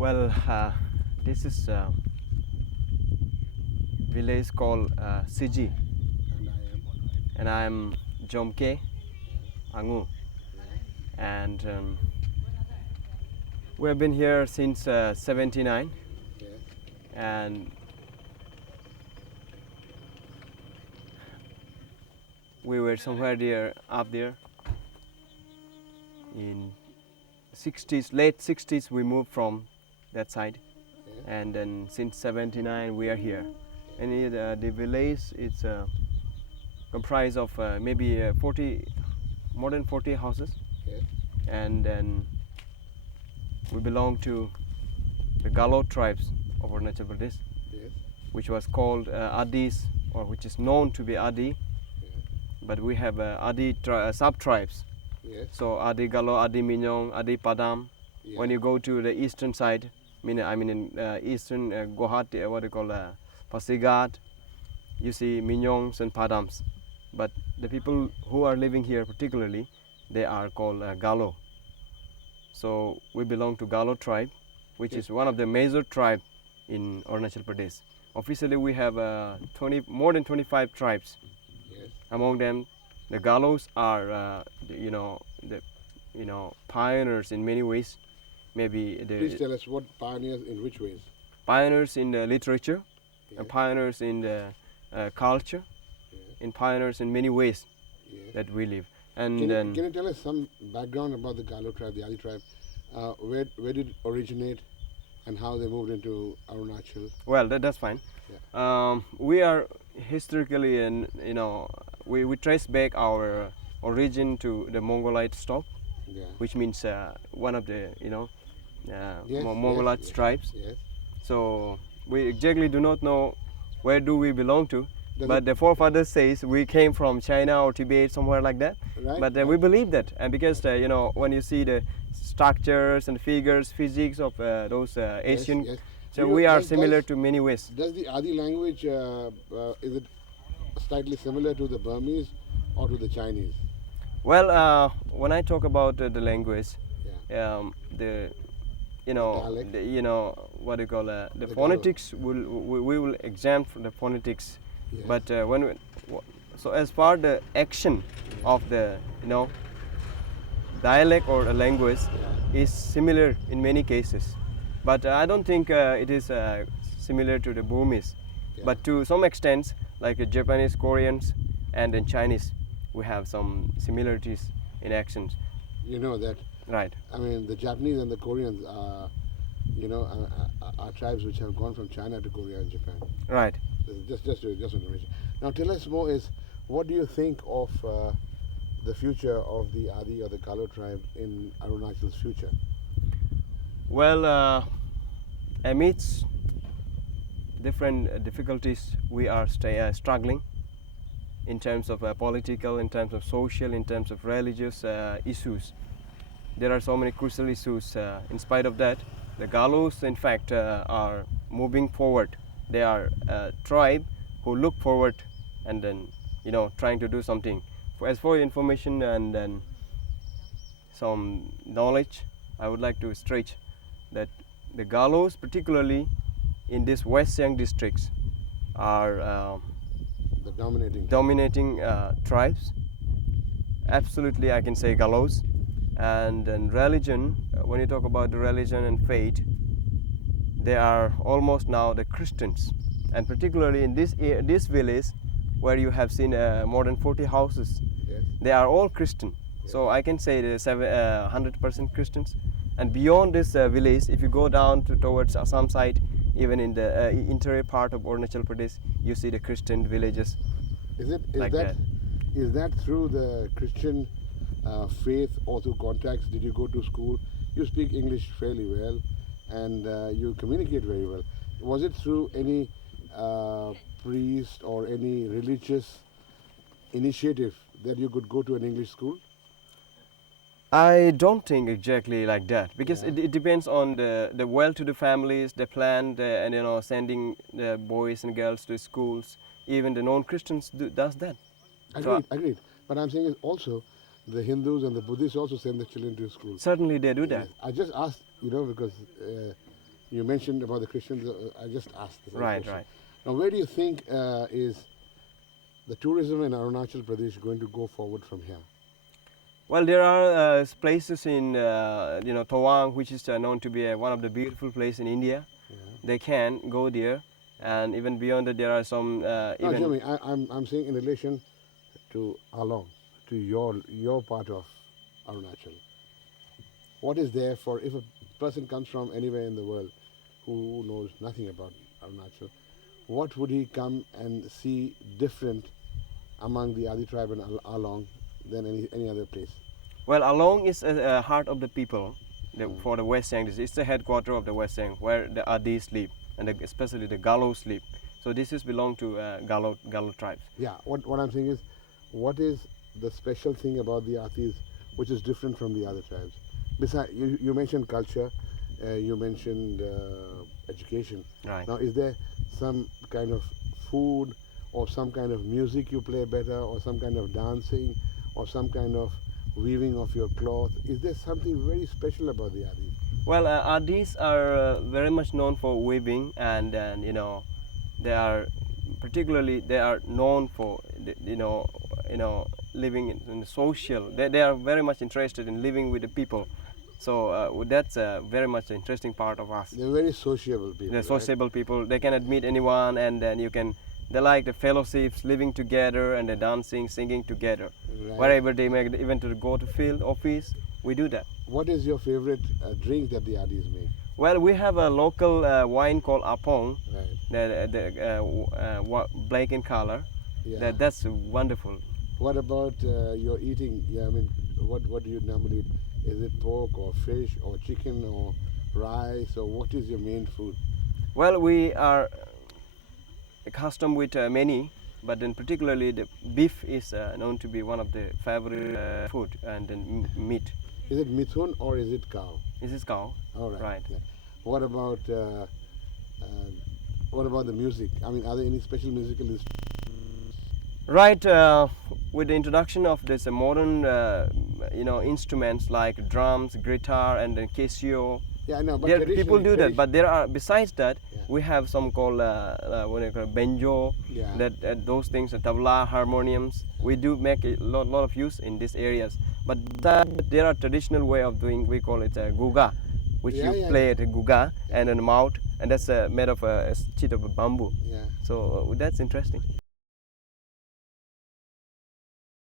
Well, this is a village called Siji, And I am. and I am Jomke Angu, and we have been here since '79, Yes. and we were somewhere there up there in '60s, late '60s. We moved from that side, Yes. and then since '79 we are here. And the village is comprised of maybe 40, more than 40 houses, Yes. and then we belong to the Galo tribes of Arunachal Pradesh, Yes. which was called Adis, or which is known to be Adi, Yes. but we have Adi sub-tribes. Yes. So Adi Galo, Adi Minyong, Adi Padam. Yeah. When you go to the eastern side, I mean in eastern Guwahati, what do you call Pasigat, you see Minyongs and Padams. But the people who are living here particularly, they are called Galo. So we belong to Galo tribe, which is one of the major tribe in Arunachal Pradesh. Officially, we have more than 25 tribes. Yes. Among them, the Galos are, pioneers in many ways. Maybe Please the tell us what pioneers in which ways. pioneers in the literature, Yes. pioneers in the culture, Yes. and pioneers in many ways Yes. that we live. And Can then, you tell us some background about the Galo tribe, the Adi tribe? Where did it originate, and how they moved into Arunachal? well, that's fine. We are historically, and we trace back our origin to the Mongolite stock, Yeah. which means one of the Yes. Mongolite Yes. tribes. Yes. So we exactly do not know where do we belong to, Does but it- the forefathers says we came from China or Tibet, somewhere like that. Right. But we believe that, and because when you see the structures and figures, physics of those Asian, Yes. so Do you- we are does- similar does- to many ways. Does the Adi language is it slightly similar to the Burmese or to the Chinese? Well, when I talk about the language, Yeah. the dialect? what do you call the The phonetics we will examine the phonetics, Yes. but so as far the action of the dialect or a language Yeah. is similar in many cases, but I don't think it is similar to the Burmese, Yeah. but to some extent, like Japanese, Koreans, and in Chinese, we have some similarities in actions. You know that. Right. I mean, the Japanese and the Koreans are tribes which have gone from China to Korea and Japan. Right. Just information. Now, tell us more. Is what do you think of the future of the Adi or the Galo tribe in Arunachal's future? Well, amidst different difficulties, we are struggling in terms of political, in terms of social, in terms of religious issues. There are so many crucial issues. In spite of that, the Galos, in fact, are moving forward. They are a tribe who look forward and then, trying to do something. As for information and then some knowledge, I would like to stretch that the Galos, particularly in these West Siang districts, are The dominating. dominating tribes. Absolutely, I can say Galos. And then religion, when you talk about the religion and faith, they are almost now the Christians. And particularly in this village, where you have seen more than 40 houses, Yes. they are all Christian. So I can say the 100% Christians. And beyond this village, if you go down towards Assam side, even in the interior part of Arunachal Pradesh, you see the Christian villages. Is Like that. that through the Christian faith or through contacts? Did you go to school? You speak English fairly well, and you communicate very well. Was it through any priest or any religious initiative that you could go to an English school? I don't think exactly like that, because Yeah. it depends on the well-to-do families, the plan, and sending the boys and girls to schools. Even the non-Christians does that. Agreed. But I'm saying is also the Hindus and the Buddhists also send their children to school. Certainly they do that. Yes. I just asked, because You mentioned about the Christians. I just asked. The same Right, question. right. Now, where do you think is the tourism in Arunachal Pradesh going to go forward from here? Well, there are places in Tawang, which is known to be one of the beautiful places in India. Yeah. They can go there, and even beyond that, there are some No, even. Jimmy, I'm saying in relation to Along, to your part of Arunachal. What is there for if a person comes from anywhere in the world who knows nothing about Arunachal, what would he come and see different among the Adi tribe and Along than any other place? Well, Along is a heart of the people Hmm. for the West Yang. It's the headquarter of the West Yang, where the Adis live, and especially the Galos live. So this is belong to Galo tribes. Yeah, what I'm saying is, what is the special thing about the Athis which is different from the other tribes? Besides, you mentioned culture, you mentioned education. Right. Now, is there some kind of food or some kind of music you play better, or some kind of dancing, or some kind of weaving of your cloth? Is there something very special about the Adis? Well, Adis are very much known for weaving, and they are they are known for living in social. They are very much interested in living with the people. So that's a very much interesting part of us. They're very sociable people. They're right? sociable people. They can admit anyone, and then you can. They like the fellowships, living together, and the dancing, singing together. Right. Wherever they make, even to go to field office, we do that. What is your favorite drink that the Adis make? Well, we have a local wine called Apong, Right. black in color. Yeah. That's wonderful. What about your eating? Yeah, I mean, what do you normally eat? Is it pork or fish or chicken or rice, or what is your main food? Well, we are accustomed with many, but then particularly the beef is known to be one of the favorite food, and then meat. Is it mithun or is it cow? This is cow. All right. Right. Yeah. What about the music? I mean, are there any special musical instruments? Right, with the introduction of this modern, instruments like drums, guitar, and then Casio, Yeah, I know, but people do that. But there are, besides that, Yeah. we have some called what do you call it, banjo, Yeah. those things, tabla, harmoniums. We do make a lot of use in these areas. But there are traditional way of doing. We call it guga, which Yeah, you yeah, play yeah. at a guga and then mouth, and that's made of a sheet of bamboo. Yeah. So that's interesting.